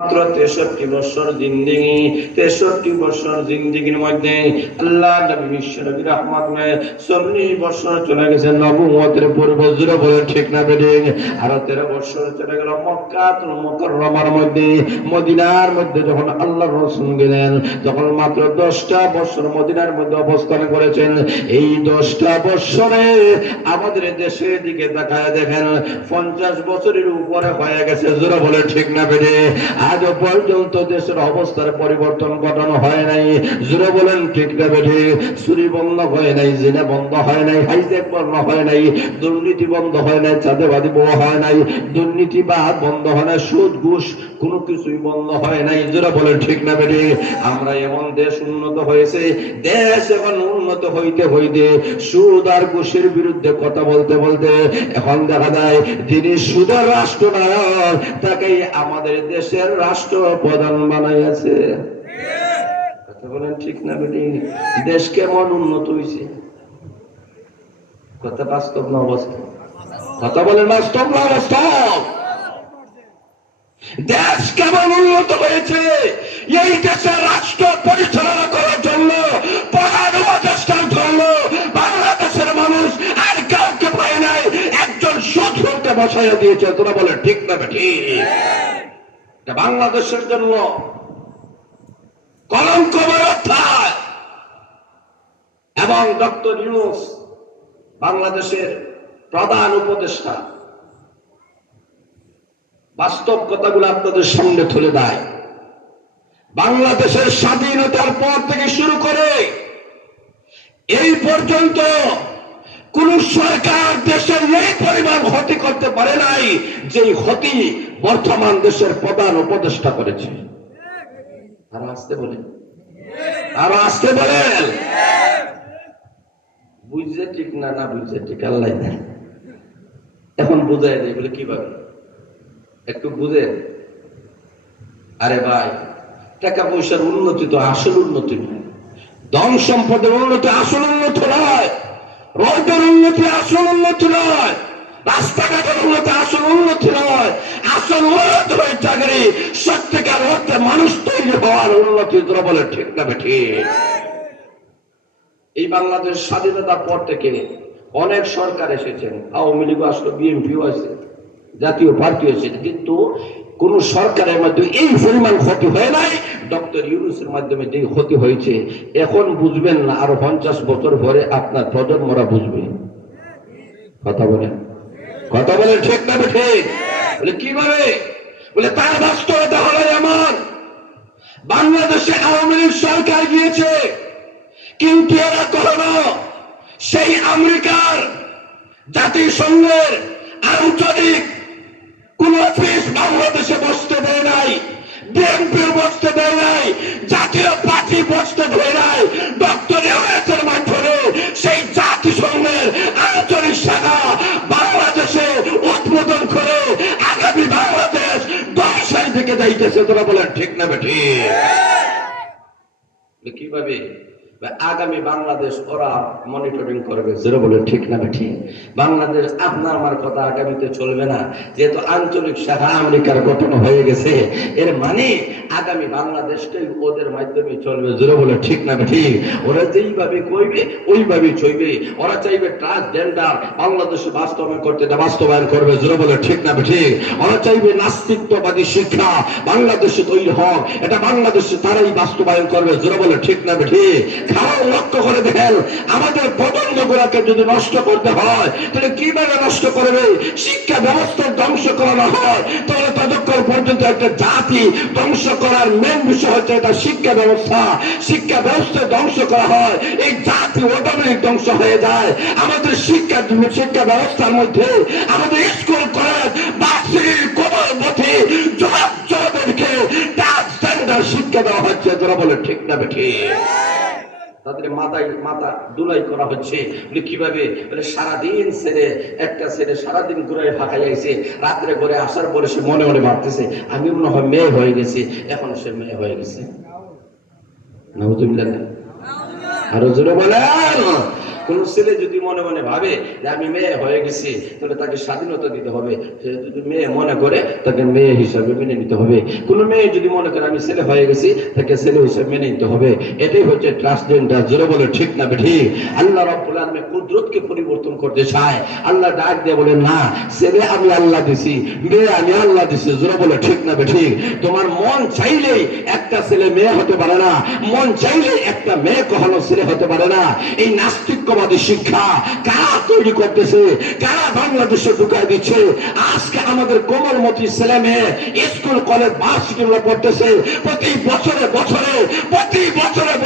মাত্র 63 বছর জিন্দেগি, 63 বছর জিন্দেগির মধ্যে আল্লাহ নবী বিশ্বনবী রহমতুল্লাহ 40 বছর চলে গেছে নবুয়তের পূর্বে। জুড়ে বলে ঠিক না বেঠিক? আরো 13 বছর চলে গেল মক্কাতুল মুকাররমার মধ্যে, মদিনার মধ্যে যখন আল্লাহর রাসূল গেলেন, তখন মাত্র 10টা বছর মদিনার মধ্যে অবস্থান করেছেন। এই 10টা বছরে আমাদের দেশের দিকে তাকায় দেখেন 50 বছরের উপরে হয়ে গেছে। জোরে বলে ঠিক না বেঠিক? আজও পর্যন্ত দেশের অবস্থার পরিবর্তন ঘটানো হয় নাই। জোরে বলেন ঠিক না বেঠিক? চুরি বন্ধ হয় নাই, জিনা বন্ধ হয় নাই, হাইজ্যাক বন্ধ হয় নাই, দুর্নীতি বন্ধ হয় নাই, চাঁদাবাজি হয় নাই, দুর্নীতিবাদ বন্ধ হয় না, সুদ ঘুষ কোনো কিছুই বন্ধ হয় নাই। জোরে বলেন ঠিক না বেঠিক? আমরা এমন দেশ উন্নত হয়েছে, দেশ এখন উন্নত হইতে হইতে সুদ আর ঘুষের বিরুদ্ধে কথা বলতে বলতে এখন দেখা যায় যিনি সুদের রাষ্ট্রনায়ক তাকেই আমাদের দেশের রাষ্ট্রপ্রধান বানাইয়াছে। কথা বলেন ঠিক না বেঠিক? দেশ কেমন উন্নত হয়েছে? কথা বাস্তব না অবাস্তব? কথা বলেন বাস্তব না অবাস্তব? দেশ কেমন উন্নত হয়েছে? এই দেশের রাষ্ট্র পরিচালনা করার জন্য প্রধান উপদেষ্টার জন্য বাংলাদেশের মানুষ আর কাউকে পায় নাই, একজন সুদখোরকে বসাইয়া দিয়েছে। তোরা বলে ঠিক না বেঠিক? বাংলাদেশের জন্য কলঙ্কময় অধ্যায়। এবং ডক্টর ইউনূস বাংলাদেশের প্রধান উপদেষ্টা বাস্তব কথাগুলো আপনাদের সামনে তুলে দেয়। বাংলাদেশের স্বাধীনতার পর থেকে শুরু করে এই পর্যন্ত কোন সরকার দেশের এই পরিমাণ ক্ষতি করতে পারে নাই যে ক্ষতি বর্তমান দেশের প্রধান উপদেষ্টা করেছে। আরো আসতে বলেন, আরো আসতে বলেন। বুঝছে ঠিক না, না বুঝছে ঠিক আল্লাহ জানে। এখন বুঝাই দেয় বলে কিভাবে একটু বুঝে। আরে ভাই, টাকা পয়সার উন্নতি তো আসল উন্নতি নয়, ধন সম্পদের উন্নতি আসল উন্নতি নয়, রোডের উন্নতি আসল উন্নতি নয়, রাস্তাঘাটের উন্নতি আসল উন্নতি নয়। আসল উন্নতি হয় চাকরি, সত্যিকার অর্থে মানুষ তৈরি হওয়ার উন্নতি। তোরা বলে ঠিক না বেঠিক? এই বাংলাদেশ স্বাধীনতার পর থেকে অনেক সরকার এসেছেন, আওয়ামী লীগ আসলো, বিএনপিও আছে, জাতীয় পার্টি আছে, কিন্তু কোন সরকারের মধ্যে এই পরিমাণ ক্ষতি হয় নাই ডক্টর ইউনূসের মাধ্যমে যে ক্ষতি হয়েছে। এখন বুঝবেন না, আরো 50 বছর পরে আপনার প্রজন্মরা বুঝবে। কথা বলেন, কথা বলেন ঠিক না বেঠিক? বলে কিভাবে? বলে তার বাস্তবতা হলো এমন, বাংলাদেশে আওয়ামী লীগ সরকার গিয়েছে, কিন্তু এরা কখনো সেই আমেরিকার জাতিসংঘের আঞ্চলিক কোন অফিস বাংলাদেশে বসতে দেয় নাই, বিএনপির বসতে দেয় নাই, জাতীয় পার্টি বসতে দেয় নাই। ডক্টর ইউনূসের মাধ্যমে সেই জাতিসংঘের আঞ্চলিক শাখা বাংলাদেশে উদ্বোধন করে আগামী বাংলাদেশ ধ্বংসের দিকে যাইতেছে। তোরা বলেন ঠিক না বেঠিক? কিভাবে আগামী বাংলাদেশ ওরা মনিটরিং করবে? জোরে বলে ঠিক না বেঠিক? বাংলাদেশ আপনার আমার কথা আগামীতে চলবে না, যেহেতু আঞ্চলিক শাখা আমেরিকার গঠন হয়ে গেছে। এর মানে আগামী বাংলাদেশটাই ওদের মাধ্যমে চলবে। জোরে বলে ঠিক না বেঠিক? ওরা যেইভাবে কইবে ওইভাবেই চলবে। ওরা চাইবে ট্রান্সজেন্ডার বাংলাদেশে বাস্তবায়ন করতে, বাস্তবায়ন করবে। জোরে বলে ঠিক না বেঠিক? ওরা চাইবে নাস্তিত্ববাদী শিক্ষা বাংলাদেশে তৈরি হোক, এটা বাংলাদেশে তারাই বাস্তবায়ন করবে। জোরে বলে ঠিক না বেঠিক? খাওয়া লক্ষ্য করে দেখেন, আমাদের প্রজন্মগুলোকে যদি নষ্ট করতে হয় তাহলে কিভাবে নষ্ট করবে? শিক্ষা ব্যবস্থা ধ্বংস করানো হয় তাহলে ততক্ষণ পর্যন্ত একটা জাতি ধ্বংস করার মেন বিষয় হচ্ছে এটা শিক্ষা ব্যবস্থা। শিক্ষা ব্যবস্থা ধ্বংস করা হয়, এই জাতি অটোমেটিক ধ্বংস হয়ে যায়। আমাদের শিক্ষা ব্যবস্থার মধ্যে আমাদের স্কুল কলেজ বার্ষিক কোমলমতি যুবকদেরকে ট্রান্সজেন্ডার শিক্ষা দেওয়া হচ্ছে। তোরা বলে ঠিক না বেঠিক? তাদের মাথা দুলাই করা হচ্ছে। কিভাবে? সারাদিন ছেড়ে একটা ছেলে সারাদিন ঘুরে ফাঁকাই আইছে, রাত্রে ঘরে আসার পরে সে মনে মনে ভাবতেছে আমি মনে হয় মেয়ে হয়ে গেছি। এখন সে মেয়ে হয়ে গেছে। নাউজুবিল্লাহ। আরো জোরে বলেন। কোন ছেলে যদি মনে মনে ভাবে যে আমি মেয়ে হয়ে গেছি, তাহলে তাকে স্বাধীনতা দিতে হবে। সে যদি মেয়ে মনে করে, তাকে মেয়ে হিসাবে মেনে নিতে হবে। কোন মেয়ে যদি মনে করে আমি ছেলে হয়ে গেছি, তাকে ছেলে হিসাবে মেনে নিতে হবে। এটাই হচ্ছে ট্রান্সজেন্ডার। জোরে বলে ঠিক না ঠিক? আল্লাহ রাব্বুল আলামিন কুদরতকে পরিবর্তন করতে চায়। আল্লাহ ডাক দিয়ে বলেন, না, ছেলে আমি আল্লাহ দিছি, মেয়ে আমি আল্লাহ দিছি। জোরে বলে ঠিক না ঠিক? তোমার মন চাইলেই একটা ছেলে মেয়ে হতে পারে না, মন চাইলে একটা মেয়ে কখনো ছেলে হতে পারে না। এই নাস্তিকবাদী শিক্ষা কারা তৈরি করতেছে, কারা বাংলাদেশে ঢুকাই দিচ্ছে? আজকে আমাদের কোমলমতি ছেলে মেয়ে স্কুল কলেজ ভার্সিটিগুলো পড়তেছে, প্রতি বছরে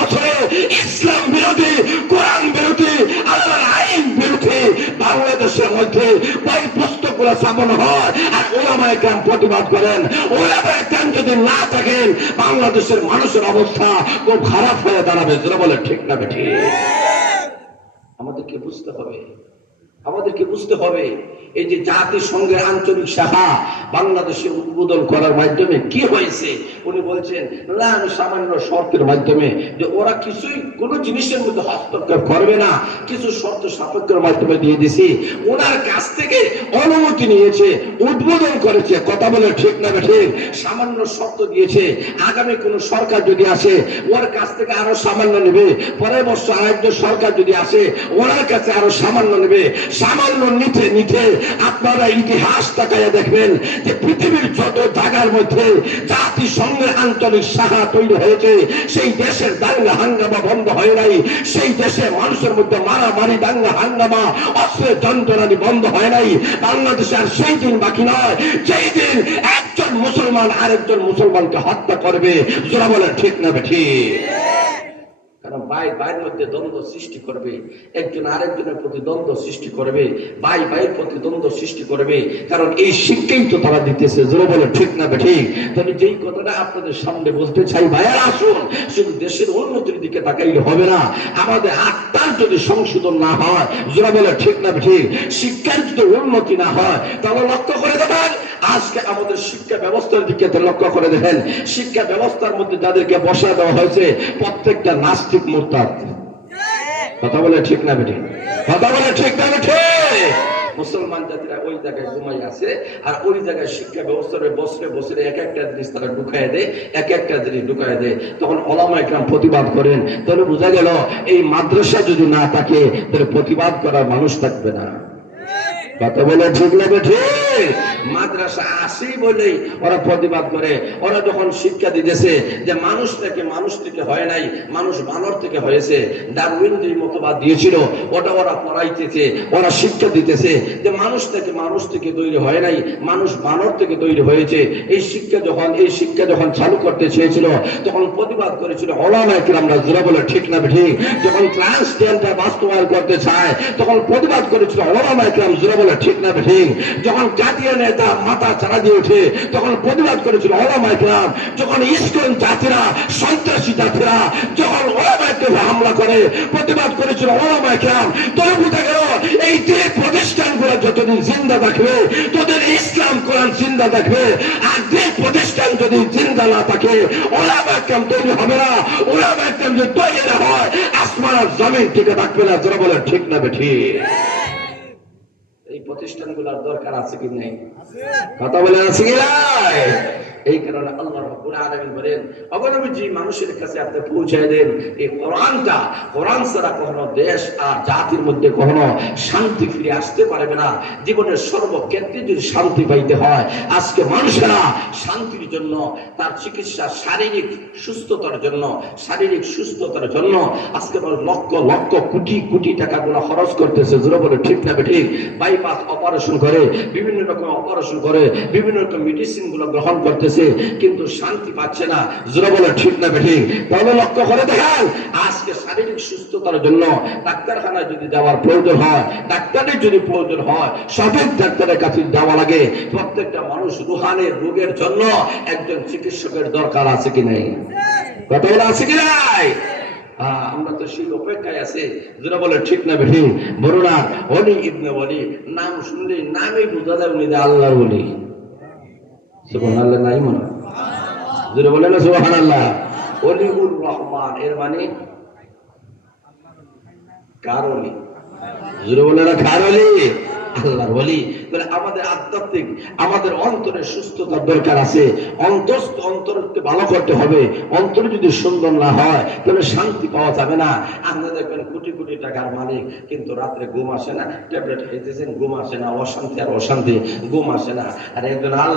বছরে ইসলাম বিরোধী, কোরআন বিরোধী, আল্লাহর আইন বিরোধী বাংলাদেশের মধ্যে বই পুস্তকগুলো ছাপানো হয়, আর ওলামায়ে কেরাম প্রতিবাদ করেন। ওলামায়ে কেরাম যদি না থাকেন, বাংলাদেশের মানুষের অবস্থা খুব খারাপ হয়ে দাঁড়াবে। যেটা বলে ঠিক না ঠিক? আমাদেরকে বুঝতে হবে, আমাদেরকে বুঝতে হবে এই যে জাতিসংঘের আঞ্চলিক শাখা বাংলাদেশে উদ্বোধন করার মাধ্যমে কি হয়েছে। উনি বলছেন, না, আমি সামান্য শর্তের মাধ্যমে, যে ওরা কিছুই কোনো জিনিসের মধ্যে হস্তক্ষেপ করবে না, কিছু শর্ত সাপেক্ষের মাধ্যমে দিয়ে দিছি। ওনার কাছ থেকে অনুমতি নিয়েছে, উদ্বোধন করেছে। কথা বলে ঠিক না ঠিক? সামান্য শর্ত দিয়েছে, আগামী কোন সরকার যদি আসে, ওর কাছ থেকে আরো সামান্য নেবে। পরের বছর আরেকজন সরকার যদি আসে, ওনার কাছে আরো সামান্য নেবে। সামান্য নিতে নিতে আপনারা ইতিহাস তাকাইয়া দেখবেন যে পৃথিবীর যত জায়গার মধ্যে জাতিসংঘের আঞ্চলিক শাখা তৈরি হয়েছে, সেই দেশের দাঙ্গা হাঙ্গামা বন্ধ হয় নাই, সেই দেশে মানুষের মধ্যে মারামারি, দাঙ্গা হাঙ্গামা, অস্ত্রের যন্ত্রণানি বন্ধ হয় নাই। বাংলাদেশে আর সেই দিন বাকি নয় যেই দিন একজন মুসলমান আরেকজন মুসলমানকে হত্যা করবে। যারা বলে ঠিক না ঠিক? কারণ ভাইয়ের মধ্যে দ্বন্দ্ব সৃষ্টি করবে, একজন আরেকজনের প্রতি দ্বন্দ্ব সৃষ্টি করবে, ভাইয়ের প্রতি দ্বন্দ্ব সৃষ্টি করবে। কারণ এই শিক্ষাই তো তারা দিতেছে। জোরে বলে ঠিক না ঠিক? তবে যেই কথাটা আপনাদের সামনে বলতে চাই, ভাইয়ার আসুন, শুধু দেশের উন্নতির দিকে তাকাইলে হবে না, আমাদের আত্মার যদি সংশোধন না হয়, জোরে বলে ঠিক না ঠিক, শিক্ষার যদি উন্নতি না হয়, তাহলে লক্ষ্য করে দেবেন আজকে আমাদের শিক্ষা ব্যবস্থার দিকে লক্ষ্য করে দেখেন, শিক্ষা ব্যবস্থার মধ্যে যাদেরকে বসা দেওয়া হয়েছে, প্রত্যেকটা নাস্তিক মুরতাদ। কথা বলে ঠিক না বেঠিক? কথা বলে ঠিক না বেঠিক? মুসলমান জাতিরা ওই জায়গায় ঘুমাই আছে, আর ওই জায়গায় শিক্ষা ব্যবস্থার বছরে বছরে এক একটা জিনিস তারা ঢুকায় দেয়, এক একটা জিনিস ঢুকায় দেয়। তখন ওলামায়ে কেরাম প্রতিবাদ করেন। তাহলে বোঝা গেল এই মাদ্রাসা যদি না থাকে, তাহলে প্রতিবাদ করার মানুষ থাকবে না। কথা বলে ঠিক না ঠিক? মাদ্রাসা আসি বলেই ওরা প্রতিবাদ করে। ওরা যখন শিক্ষা দিতেছে যে মানুষ থেকে হয় নাই, মানুষ বানর থেকে হয়েছে, ডারউইন যে মতবাদ দিয়েছিল ওটা ওরা পড়াইতেছে, ওরা শিক্ষা দিতেছে যে মানুষ থেকে তৈরি হয় নাই, মানুষ বানর থেকে তৈরি হয়েছে। এই শিক্ষা যখন চালু করতে চেয়েছিল, তখন প্রতিবাদ করেছিল ওলামায়ে কেরামরা। যারা বলে ঠিক না ঠিক? যখন ট্রান্সজেন্ডার বাস্তবায়ন করতে চায়, তখন প্রতিবাদ করেছিল ওলামায়ে কেরাম। যারা বলে ঠিক না ঠিক? যখন জাতীয় নেতা মাথা চাড়া দিয়ে ওঠে, তখন প্রতিবাদ করেছিল ওলামায়ে কেরাম। যখন ইসকন জাতিরা, সন্ত্রাসী জাতিরা যখন ওলামায়ে কেরামে হামলা করে, প্রতিবাদ করেছিল ওলামায়ে কেরাম। তবে বোঝা গেল এই যে প্রতিষ্ঠানগুলো যতদিন জিন্দা থাকবে, তোদের ইসলাম কোরআন জিন্দা থাকবে। আর যে প্রতিষ্ঠান যদি জিন্দা না থাকে, ওলামায়ে কেরাম তৈরি হবে না। ওলামায়ে কেরাম যদি তৈরি না হয়, আসমান আর জমিন টিকে থাকবে না। যারা বলে ঠিক না ঠিক? এই প্রতিষ্ঠানগুলোর দরকার আছে কি নাই? কথা বলে আছে কি নাই? এই কারণে আল্লাহ রাব্বুল আলামিন বলেন, অগণবিজি মানুষের কাছে আপনি পৌঁছায় দেন এই কোরআনটা। কোরআন ছাড়া কখনো দেশ আর জাতির মধ্যে কখনো শান্তি ফিরে আসতে পারবে না। জীবনের সর্বক্ষেত্রে যদি শান্তি পাইতে হয়, আজকে মানুষেরা শান্তির জন্য, তার চিকিৎসা, শারীরিক সুস্থতার জন্য আজকে লক্ষ লক্ষ কোটি কোটি টাকা গুলো খরচ করতেছে। জোরে বলে ঠিক না ঠিক? বাইপাস অপারেশন করে, বিভিন্ন রকম অপারেশন করে, বিভিন্ন রকম মেডিসিন গুলো গ্রহণ করতেছে, কিন্তু শান্তি পাচ্ছে না। জোরে বলে ঠিক না ঠিক? তাহলে লক্ষ্য করে দেখেন, আজকে শারীরিক সুস্থতার জন্য ডাক্তারখানায় যদি যাওয়ার প্রয়োজন হয়, ডাক্তারের যদি প্রয়োজন হয়, সঠিক ডাক্তারের কাছে যাওয়া লাগে। প্রত্যেকটা মানুষ রুহানি রোগের জন্য একজন চিকিৎসকের দরকার আছে কি নাই? কথা বলে আছে কি নাই? আমরা তো সেই অপেক্ষায় আছি। যেটা বলে ঠিক না বেঠি? বরুণা ওলি ইবনে ওলি নাম শুনলে নামই বোঝা যায় উনি আল্লাহর ওলি। সুবহানাল্লাহ নাই মনে? যেটা বলে না সুবহানাল্লাহ। ওলিউর রহমান এর মানে কার ওলি? জোরে বলে না কার ওলি? আল্লাহর ওলি। তাহলে আমাদের আধ্যাত্মিক, আমাদের অন্তরের সুস্থতার দরকার আছে। অন্তরকে ভালো করতে হবে। অন্তর যদি সুন্দর না হয় তাহলে শান্তি পাওয়া যাবে না। আপনি দেখবেন কোটি কোটি টাকার মালিক, কিন্তু রাত্রে ঘুম আসে না, ট্যাবলেট খাইতেছেন, ঘুম আসে না, অশান্তি আর অশান্তি, ঘুম আসে না। আর একজন আল্লাহ